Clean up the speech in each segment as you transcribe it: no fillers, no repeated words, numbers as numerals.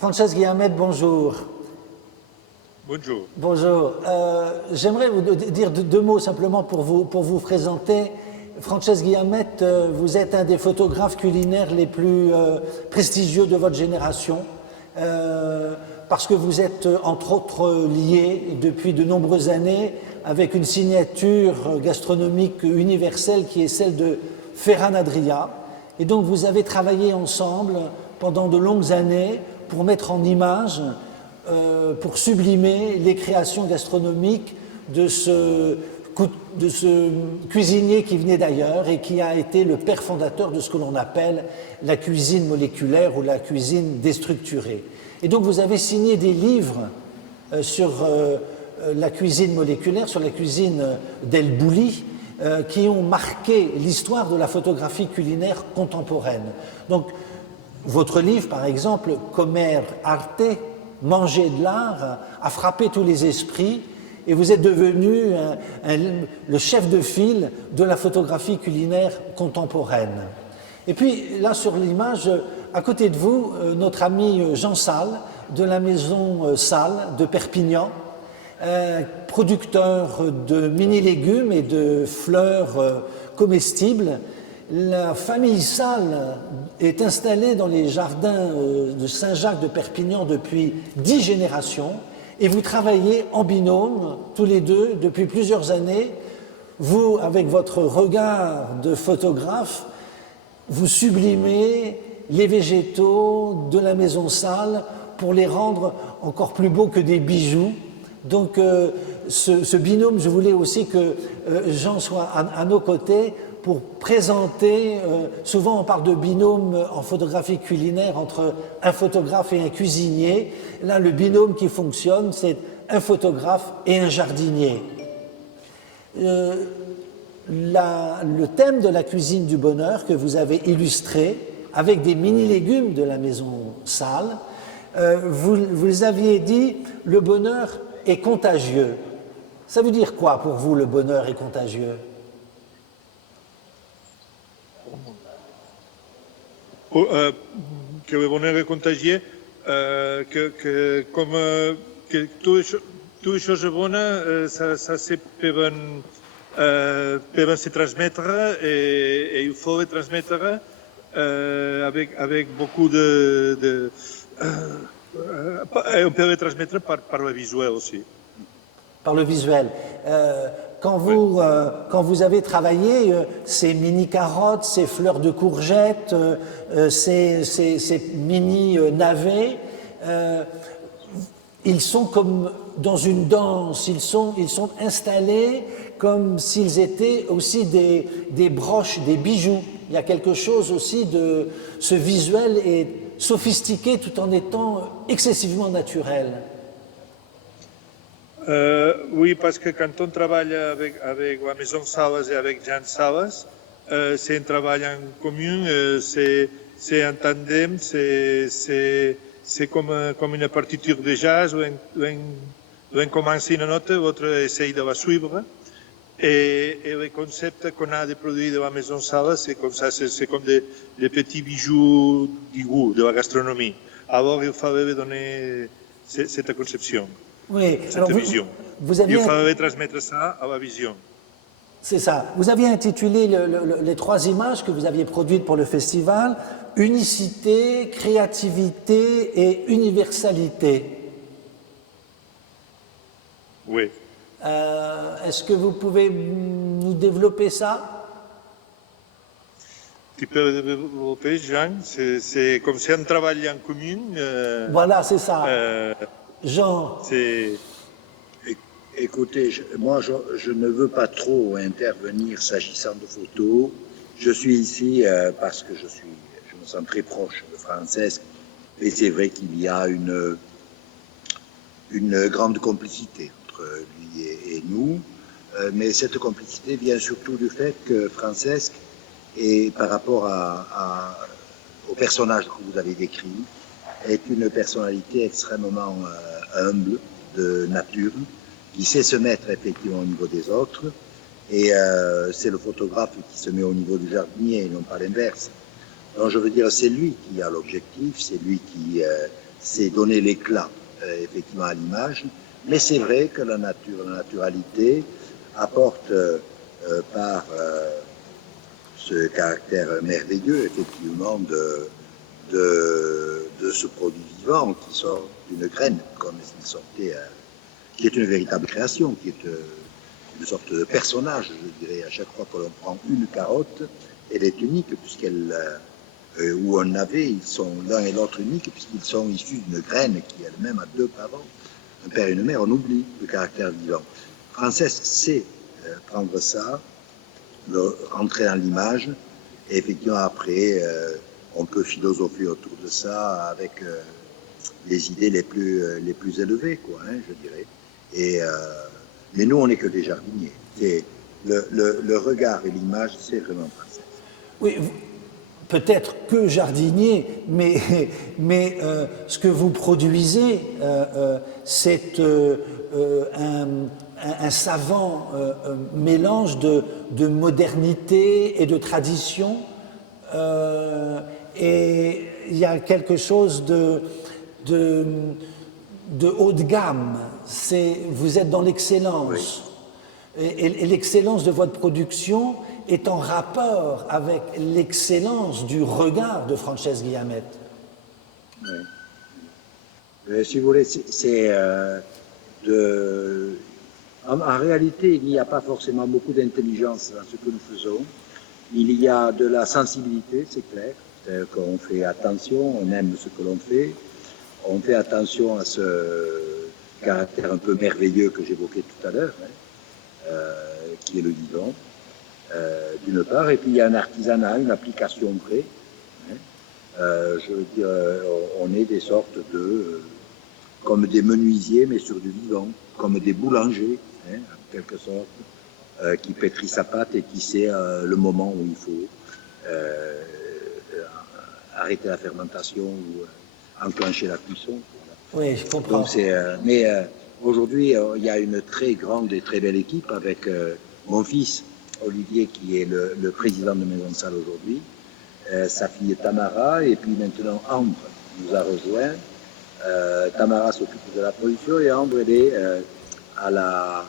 Frances Guillemette, bonjour. Bonjour. Bonjour. J'aimerais vous dire deux mots simplement pour vous présenter. Frances Guillemette, vous êtes un des photographes culinaires les plus prestigieux de votre génération, parce que vous êtes entre autres lié depuis de nombreuses années avec une signature gastronomique universelle qui est celle de Ferran Adrià. Et donc vous avez travaillé ensemble pendant de longues années pour mettre en image, pour sublimer les créations gastronomiques de ce cuisinier qui venait d'ailleurs et qui a été le père fondateur de ce que l'on appelle la cuisine moléculaire ou la cuisine déstructurée. Et donc vous avez signé des livres sur la cuisine moléculaire, sur la cuisine d'El Bulli, qui ont marqué l'histoire de la photographie culinaire contemporaine. Donc votre livre, par exemple, Comer Arte, Manger de l'art, a frappé tous les esprits et vous êtes devenu le chef de file de la photographie culinaire contemporaine. Et puis là sur l'image, à côté de vous, notre ami Jean Salles de la maison Salles de Perpignan, producteur de mini-légumes et de fleurs comestibles. La famille Salles est installée dans les jardins de Saint-Jacques de Perpignan depuis 10 générations et vous travaillez en binôme, tous les deux, depuis plusieurs années. Vous, avec votre regard de photographe, vous sublimez les végétaux de la maison Salles pour les rendre encore plus beaux que des bijoux. Donc ce binôme, je voulais aussi que Jean soit à nos côtés pour présenter, souvent on parle de binôme en photographie culinaire entre un photographe et un cuisinier. Là, le binôme qui fonctionne, c'est un photographe et un jardinier. Le thème de la cuisine du bonheur que vous avez illustré avec des mini-légumes de la maison Salles, vous aviez dit « le bonheur est contagieux ». Ça veut dire quoi pour vous, le bonheur est contagieux ? Que le bonheur est contagieux, que toutes les choses bonnes, ça peuvent se transmettre et il faut les transmettre avec beaucoup de on peut les transmettre par le visuel aussi. Par le visuel. Quand vous avez travaillé ces mini-carottes, ces fleurs de courgettes, ces mini-navets, ils sont comme dans une danse, ils sont installés comme s'ils étaient aussi des broches, des bijoux. Il y a quelque chose aussi de ce visuel est sophistiqué tout en étant excessivement naturel. Oui, parce que quand on travaille avec la maison Salles et avec Jean Salles, c'est un travail en commun, c'est un tandem, c'est comme une partiture de jazz, où on commence une note, l'autre essaye de la suivre. Et le concept qu'on a de produits de la maison Salles, c'est comme ça, c'est comme des petits bijoux du goût, de la gastronomie. Alors il fallait donner cette conception. Oui, cette alors vision. Il fallait transmettre ça à la vision. C'est ça. Vous aviez intitulé les 3 images que vous aviez produites pour le festival « Unicité, créativité et universalité ». Oui. Est-ce que vous pouvez nous développer ça? Tu peux développer, Jean. C'est comme si on travaillait en commune. Voilà, c'est ça. Jean. Écoutez, moi je ne veux pas trop intervenir s'agissant de photos. Je suis ici parce que je me sens très proche de Francesc et c'est vrai qu'il y a une grande complicité entre lui et nous. Mais cette complicité vient surtout du fait que Francesc, et par rapport au personnage que vous avez décrit, est une personnalité extrêmement humble de nature, qui sait se mettre effectivement au niveau des autres, et c'est le photographe qui se met au niveau du jardinier et non pas l'inverse. Alors je veux dire, c'est lui qui a l'objectif, c'est lui qui s'est donné l'éclat effectivement à l'image, mais c'est vrai que la naturalité apporte par ce caractère merveilleux effectivement de ce produit vivant qui sort d'une graine, comme s'il sortait, qui est une véritable création, qui est une sorte de personnage, je dirais. À chaque fois que l'on prend une carotte, elle est unique puisqu'elle, où on avait, ils sont l'un et l'autre uniques puisqu'ils sont issus d'une graine qui elle-même a deux parents, un père et une mère. On oublie le caractère vivant. Frances sait prendre ça, rentrer dans l'image, et effectivement après, on peut philosopher autour de ça avec les idées les plus élevées, quoi, hein, je dirais. Mais nous, on n'est que des jardiniers. Et le regard et l'image, c'est vraiment Frances. Oui, peut-être que jardinier, mais ce que vous produisez, c'est un savant mélange de modernité et de tradition. Et il y a quelque chose de haut de gamme. Vous êtes dans l'excellence. Oui. Et l'excellence de votre production est en rapport avec l'excellence du regard de Frances Guillamette. Oui. Si vous voulez, en réalité, il n'y a pas forcément beaucoup d'intelligence dans ce que nous faisons. Il y a de la sensibilité, c'est clair. C'est-à-dire qu'on fait attention, on aime ce que l'on fait. On fait attention à ce caractère un peu merveilleux que j'évoquais tout à l'heure, hein, qui est le vivant, d'une part. Et puis il y a un artisanat, une application vraie. Hein. Je veux dire, on est des sortes comme des menuisiers, mais sur du vivant, comme des boulangers, hein, en quelque sorte, qui pétrit sa pâte et qui sait le moment où il faut arrêter la fermentation ou enclencher la cuisson. Voilà. Oui, je comprends. Donc mais aujourd'hui, il y a une très grande et très belle équipe avec mon fils Olivier, qui est le président de Maison de Salle aujourd'hui, sa fille Tamara, et puis maintenant Ambre nous a rejoint. Tamara s'occupe de la production et Ambre, elle est à la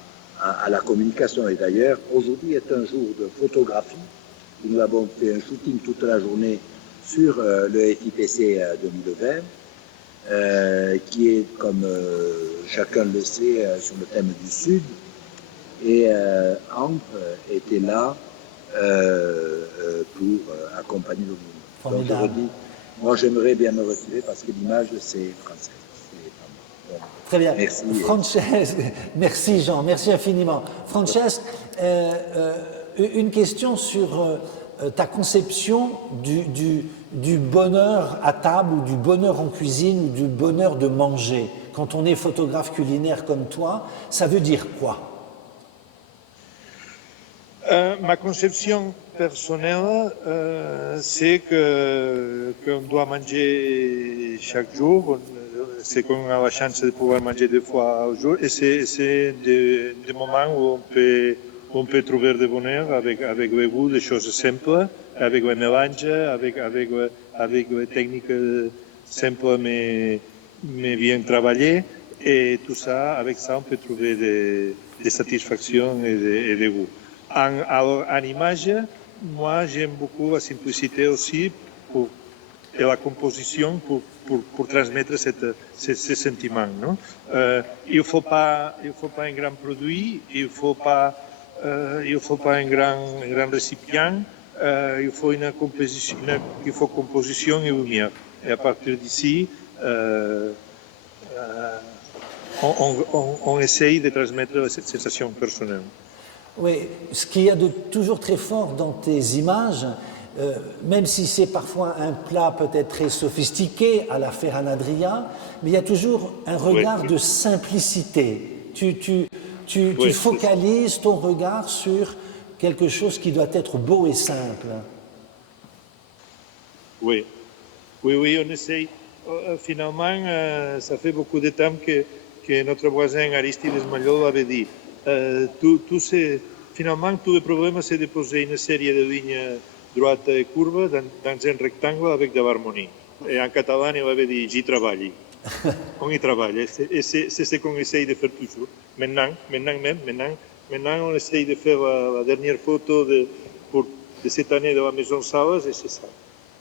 communication. Et d'ailleurs, aujourd'hui est un jour de photographie. Nous avons fait un shooting toute la journée sur le FIPC 2020, qui est, comme chacun le sait, sur le thème du Sud. Et Ambre était là pour accompagner le mouvement. Donc je redis, moi j'aimerais bien me retirer parce que l'image c'est Frances. Très bien. Merci. Frances, merci Jean, merci infiniment. Frances, une question sur ta conception du bonheur à table ou du bonheur en cuisine ou du bonheur de manger. Quand on est photographe culinaire comme toi, ça veut dire quoi? Ma conception personnelle, c'est qu'on doit manger chaque jour. C'est qu'on a la chance de pouvoir manger 2 fois au jour. Et c'est des moments où on peut trouver du bonheur avec le goût des choses simples, avec le mélange, avec les techniques simples mais bien travaillées. Et tout ça, avec ça, on peut trouver des satisfactions et des goûts. En image, moi j'aime beaucoup la simplicité aussi et la composition pour transmettre ces sentiments. Non? Il ne faut pas un grand produit, il ne faut pas un grand récipient, il faut composition et lumière. Et à partir d'ici, on essaye de transmettre cette sensation personnelle. Oui, ce qu'il y a de toujours très fort dans tes images, même si c'est parfois un plat peut-être très sophistiqué à la Ferran Adrià, mais il y a toujours un regard de simplicité. Tu focalises ton regard sur quelque chose qui doit être beau et simple. Oui, on essaye. Finalement, ça fait beaucoup de temps que notre voisin Aristides Mallol avait dit. Finalement, tout le problème, c'est de poser une série de lignes droite et courbe dans un rectangle avec de l'harmonie. Et en catalan, il va dire j'y travaille. On y travaille. Et c'est ce qu'on essaye de faire toujours. Maintenant, on essaye de faire la dernière photo de cette année de la Maison Salas et c'est ça.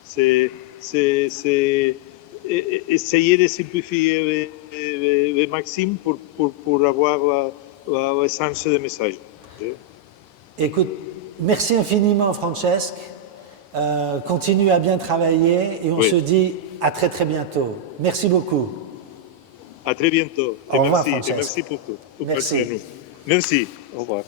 C'est essayer de simplifier le maximum pour avoir l'essence du message. Écoute, merci infiniment, Francesc. Continue à bien travailler et on se dit à très très bientôt. Merci beaucoup. À très bientôt. Au revoir, merci, Francesc. merci pour tout. Merci. Merci. Au revoir.